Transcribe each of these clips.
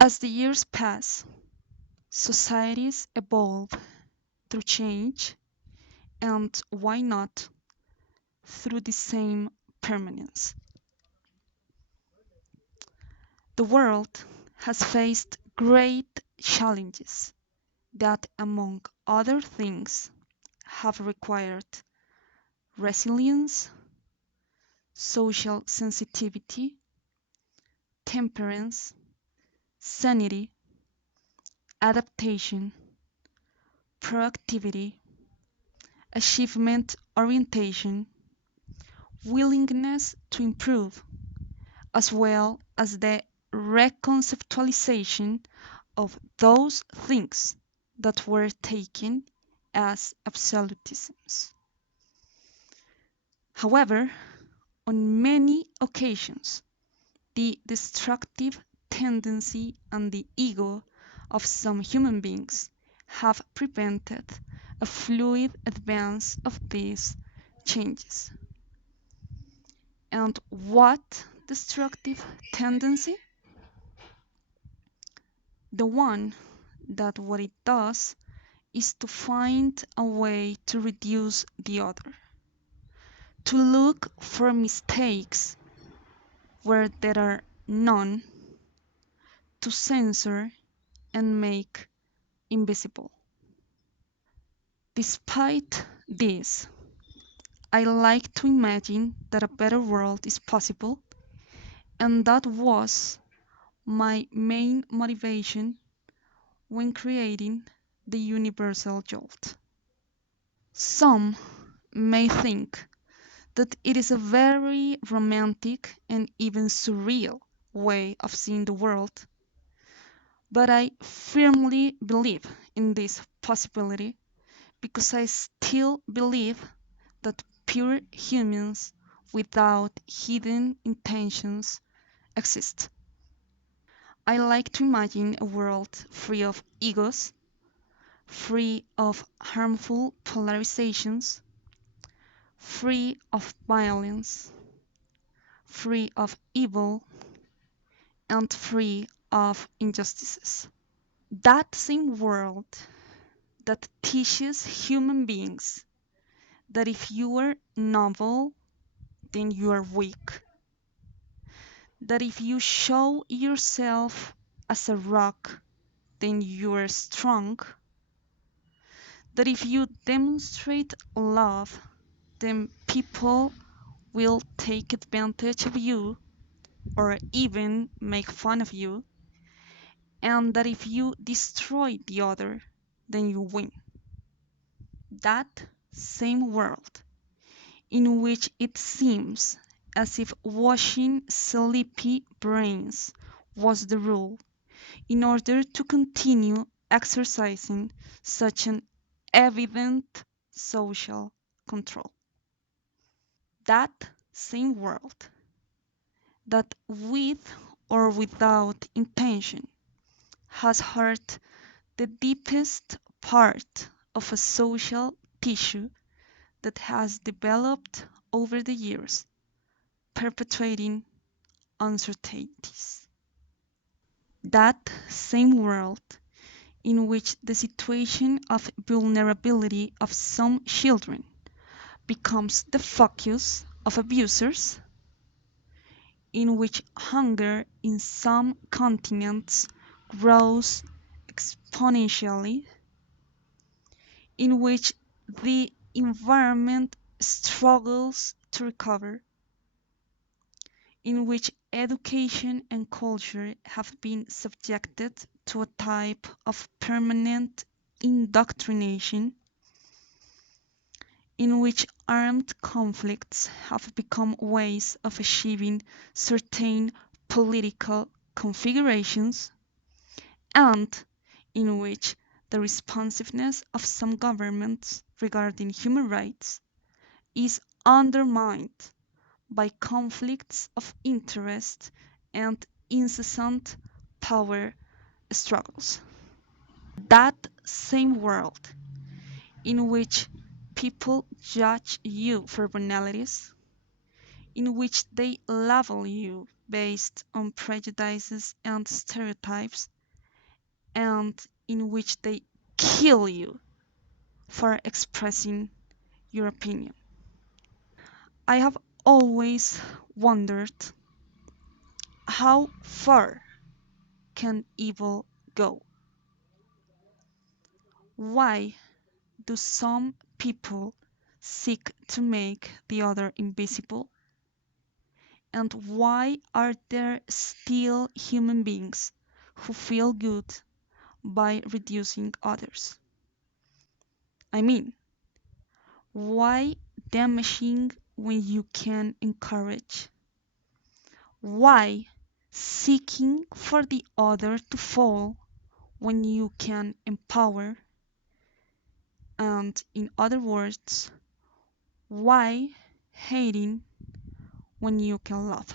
As the years pass, societies evolve through change, and why not through the same permanence? The world has faced great challenges that, among other things, have required resilience, social sensitivity, temperance, sanity, adaptation, proactivity, achievement orientation, willingness to improve, as well as the reconceptualization of those things that were taken as absolutisms. However, on many occasions, the destructive tendency and the ego of some human beings have prevented a fluid advance of these changes. And what destructive tendency? The one that what it does is to find a way to reduce the other, to look for mistakes where there are none, to censor and make invisible. Despite this, I like to imagine that a better world is possible, and that was my main motivation when creating the universal jolt. Some may think that it is a very romantic and even surreal way of seeing the world, but I firmly believe in this possibility because I still believe that pure humans without hidden intentions exist. I like to imagine a world free of egos, free of harmful polarizations, free of violence, free of evil, and free of injustices. That same world that teaches human beings that if you are noble, then you are weak. That if you show yourself as a rock, then you are strong. That if you demonstrate love, then people will take advantage of you or even make fun of you. And that if you destroy the other, then you win. That same world in which it seems as if washing sleepy brains was the rule in order to continue exercising such an evident social control. That same world that, with or without intention, has hurt the deepest part of a social tissue that has developed over the years, perpetuating uncertainties. That same world in which the situation of vulnerability of some children becomes the focus of abusers, in which hunger in some continents grows exponentially, in which the environment struggles to recover, in which education and culture have been subjected to a type of permanent indoctrination, in which armed conflicts have become ways of achieving certain political configurations, and in which the responsiveness of some governments regarding human rights is undermined by conflicts of interest and incessant power struggles. That same world in which people judge you for banalities, in which they label you based on prejudices and stereotypes, and in which they kill you for expressing your opinion. I have always wondered, how far can evil go? Why do some people seek to make the other invisible? And why are there still human beings who feel good by reducing others? I mean, why damaging when you can encourage? Why seeking for the other to fall when you can empower? And in other words, why hating when you can love?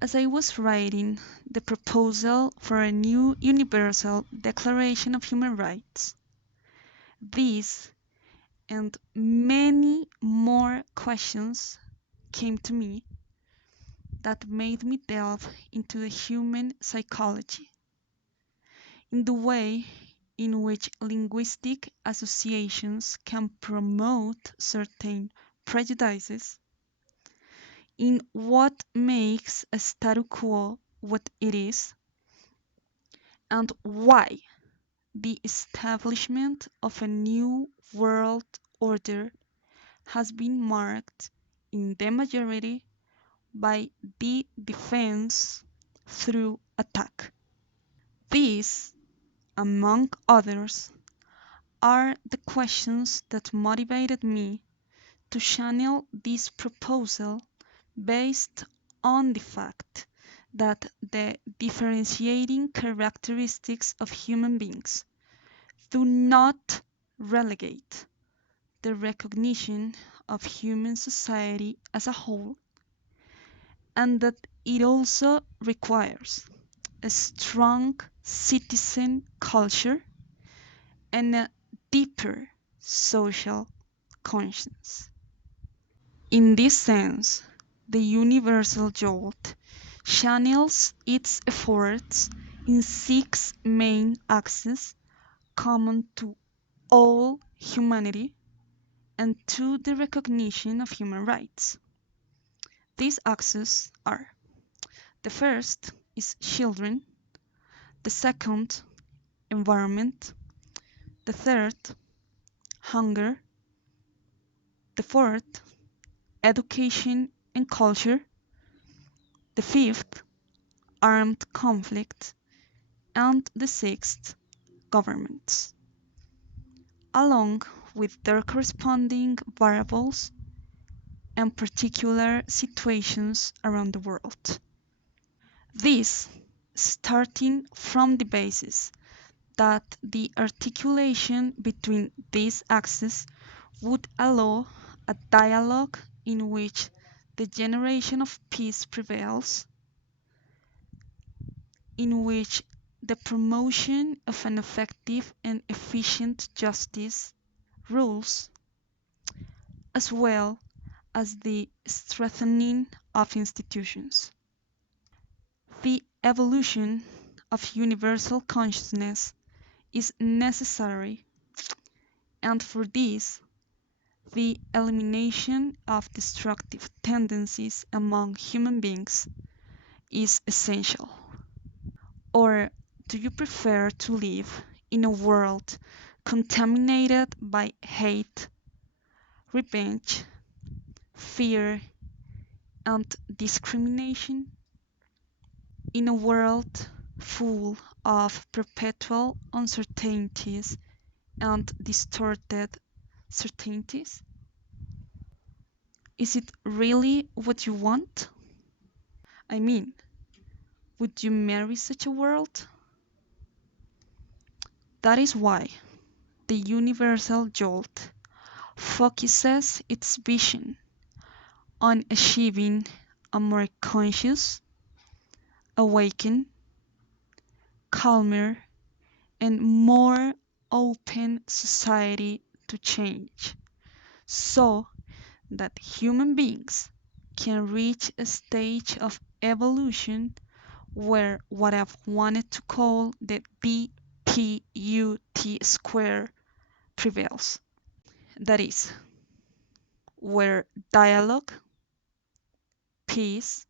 As I was writing the proposal for a new Universal Declaration of Human Rights, these and many more questions came to me that made me delve into the human psychology, in the way in which linguistic associations can promote certain prejudices, in what makes a status quo what it is, and why the establishment of a new world order has been marked in the majority by the defense through attack. These, among others, are the questions that motivated me to channel this proposal based on the fact that the differentiating characteristics of human beings do not relegate the recognition of human society as a whole, and that it also requires a strong citizen culture and a deeper social conscience. In this sense, the universal Jolt channels its efforts in six main axes common to all humanity and to the recognition of human rights. These axes are: the first is children, the second, environment, the third, hunger, the fourth, education and culture, the fifth, armed conflict, and the sixth, governments, along with their corresponding variables and particular situations around the world. This starting from the basis that the articulation between these axes would allow a dialogue in which the generation of peace prevails, in which the promotion of an effective and efficient justice rules, as well as the strengthening of institutions. The evolution of universal consciousness is necessary, and for this, the elimination of destructive tendencies among human beings is essential. Or do you prefer to live in a world contaminated by hate, revenge, fear, and discrimination? In a world full of perpetual uncertainties and distorted certainties? Is it really what you want? I mean, would you marry such a world? That is why the Universal Jolt focuses its vision on achieving a more conscious, awakened, calmer, and more open society to change, so that human beings can reach a stage of evolution where what I've wanted to call the D.P.U.T square prevails. That is, where dialogue, peace,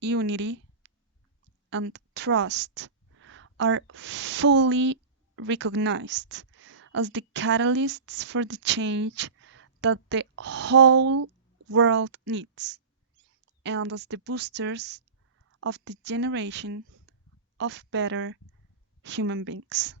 unity, and trust are fully recognized as the catalysts for the change that the whole world needs, and as the boosters of the generation of better human beings.